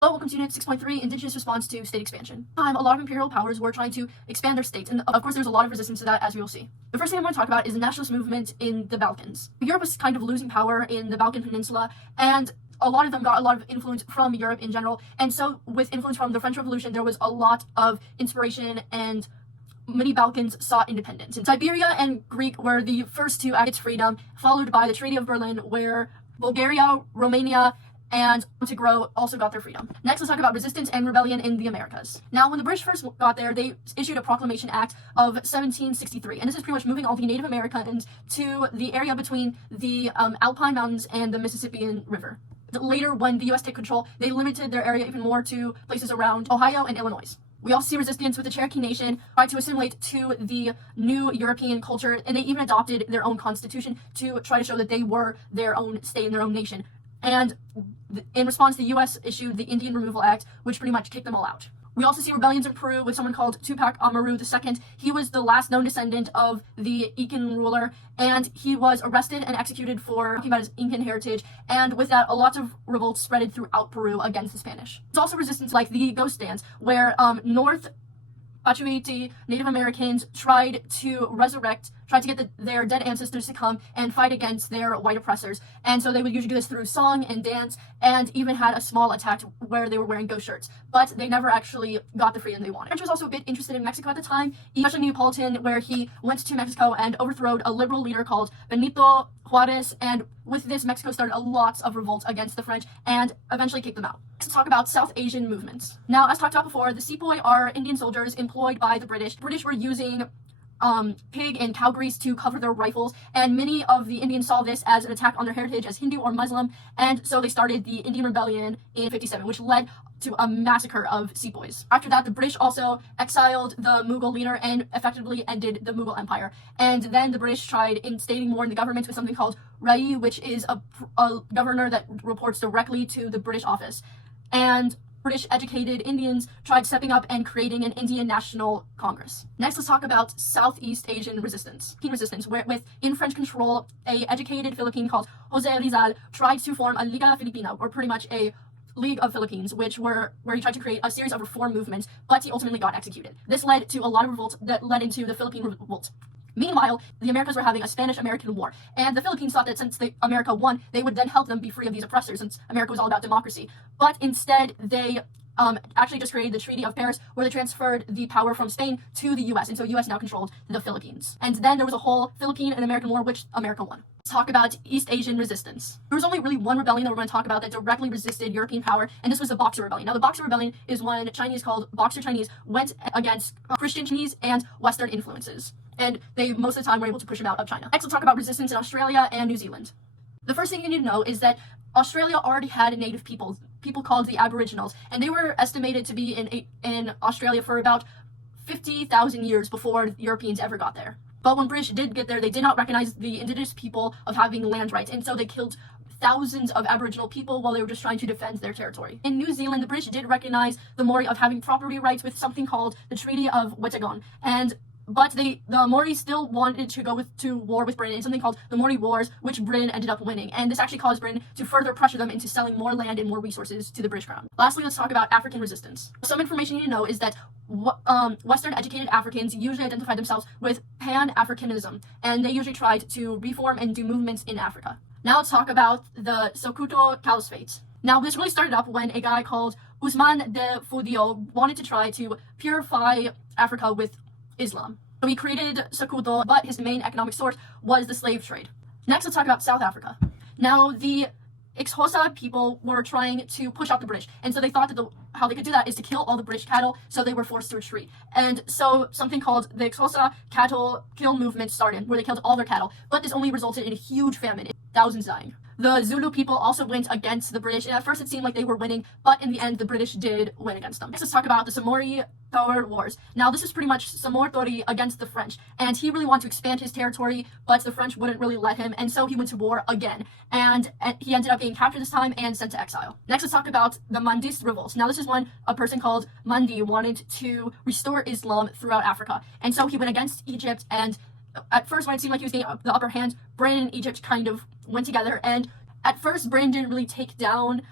Hello, welcome to Unit 6.3, Indigenous Response to State Expansion. A lot of imperial powers were trying to expand their states, and of course there's a lot of resistance to that, as we will see. The first thing I'm going to talk about is the nationalist movement in the Balkans. Europe was kind of losing power in the Balkan Peninsula, and a lot of them got a lot of influence from Europe in general, and so with influence from the French Revolution, there was a lot of inspiration, and many Balkans sought independence. And Siberia and Greece were the first to act its freedom, followed by the Treaty of Berlin, where Bulgaria, Romania, and Montenegro also got their freedom. Next, let's talk about resistance and rebellion in the Americas. Now, when the British first got there, they issued a Proclamation Act of 1763, and this is pretty much moving all the Native Americans to the area between the Alpine Mountains and the Mississippi River. Later, when the U.S. took control, they limited their area even more to places around Ohio and Illinois. We also see resistance with the Cherokee Nation trying to assimilate to the new European culture, and they even adopted their own constitution to try to show that they were their own state and their own nation. And in response, the U.S. issued the Indian Removal Act, which pretty much kicked them all out. We also see rebellions in Peru with someone called Tupac Amaru II. He was the last known descendant of the Incan ruler, and he was arrested and executed for talking about his Incan heritage, and with that, a lot of revolts spread throughout Peru against the Spanish. There's also resistance like the Ghost Dance, where North Pachuiti Native Americans tried to get their dead ancestors to come and fight against their white oppressors. And so they would usually do this through song and dance, and even had a small attack where they were wearing ghost shirts. But they never actually got the freedom they wanted. French was also a bit interested in Mexico at the time, especially Neapolitan, where he went to Mexico and overthrew a liberal leader called Benito Juarez, and with this, Mexico started a lot of revolts against the French and eventually kicked them out. Let's talk about South Asian movements. Now, as talked about before, the sepoy are Indian soldiers employed by the British. The British were using pig and cow grease to cover their rifles, and many of the Indians saw this as an attack on their heritage as Hindu or Muslim, and so they started the Indian Rebellion in 57, which led to a massacre of sepoys. After that, the British also exiled the Mughal leader and effectively ended the Mughal Empire. And then the British tried instating more in the government with something called Rai, which is a governor that reports directly to the British office. And British educated Indians tried stepping up and creating an Indian National Congress. Next, let's talk about Southeast Asian resistance. Where in French control, a educated Philippine called Jose Rizal tried to form a Liga Filipina, or pretty much a League of Philippines, where he tried to create a series of reform movements, but he ultimately got executed. This led to a lot of revolts that led into the Philippine Revolt. Meanwhile, the Americas were having a Spanish-American war, and the Philippines thought that since America won, they would then help them be free of these oppressors, since America was all about democracy. But instead, they actually just created the Treaty of Paris, where they transferred the power from Spain to the U.S., and so U.S. now controlled the Philippines. And then there was a whole Philippine and American war, which America won. Let's talk about East Asian resistance. There was only really one rebellion that we're going to talk about that directly resisted European power, and this was the Boxer Rebellion. Now, the Boxer Rebellion is when Chinese called Boxer Chinese went against Christian Chinese and Western influences, and they most of the time were able to push them out of China. Next, we'll talk about resistance in Australia and New Zealand. The first thing you need to know is that Australia already had native people called the Aboriginals, and they were estimated to be in Australia for about 50,000 years before Europeans ever got there. But when British did get there, they did not recognize the indigenous people of having land rights, and so they killed thousands of Aboriginal people while they were just trying to defend their territory. In New Zealand, the British did recognize the Maori of having property rights with something called the Treaty of Wetagon, but the Maori still wanted to go to war with Britain in something called the Maori Wars, which Britain ended up winning. And this actually caused Britain to further pressure them into selling more land and more resources to the British Crown. Lastly, let's talk about African resistance. Some information you need to know is that Western educated Africans usually identify themselves with Pan-Africanism, and they usually tried to reform and do movements in Africa. Now let's talk about the Sokoto Caliphate. Now, this really started up when a guy called Usman de Fudio wanted to try to purify Africa with Islam. So he created Sokoto, but his main economic source was the slave trade. Next, let's talk about South Africa. Now, the Xhosa people were trying to push out the British, and so they thought that how they could do that is to kill all the British cattle, so they were forced to retreat. And so something called the Xhosa cattle kill movement started, where they killed all their cattle, but this only resulted in a huge famine, thousands dying. The Zulu people also went against the British, and at first it seemed like they were winning, but in the end, the British did win against them. Next, let's talk about the Samori Tower Wars. Now, this is pretty much Samor Tori against the French, and he really wanted to expand his territory, but the French wouldn't really let him, and so he went to war again, and he ended up being captured this time and sent to exile. Next, let's talk about the Mandist revolts. Now, this is when a person called Mandi wanted to restore Islam throughout Africa, and so he went against Egypt, and at first, when it seemed like he was getting the upper hand, Britain and Egypt kind of went together, and At first, Britain didn't really take down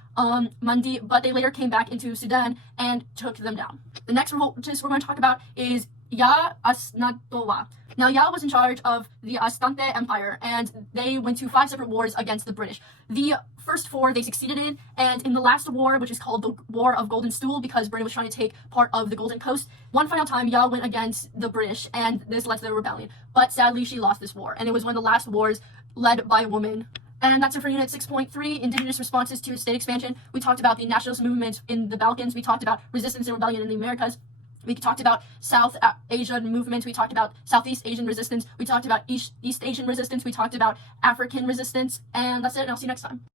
Mundi, but they later came back into Sudan and took them down. The next revoltist we're going to talk about is Ya Asnatola. Now, Ya was in charge of the Astante Empire, and they went to 5 separate wars against the British. The first 4 they succeeded in, and in the last war, which is called the War of Golden Stool, because Britain was trying to take part of the Golden Coast, one final time Ya went against the British, and this led to the rebellion. But sadly, she lost this war, and it was one of the last wars led by a woman. And that's it for Unit 6.3, Indigenous Responses to State Expansion. We talked about the nationalist movement in the Balkans. We talked about resistance and rebellion in the Americas. We talked about South Asian movement. We talked about Southeast Asian resistance. We talked about East Asian resistance. We talked about African resistance. And that's it, and I'll see you next time.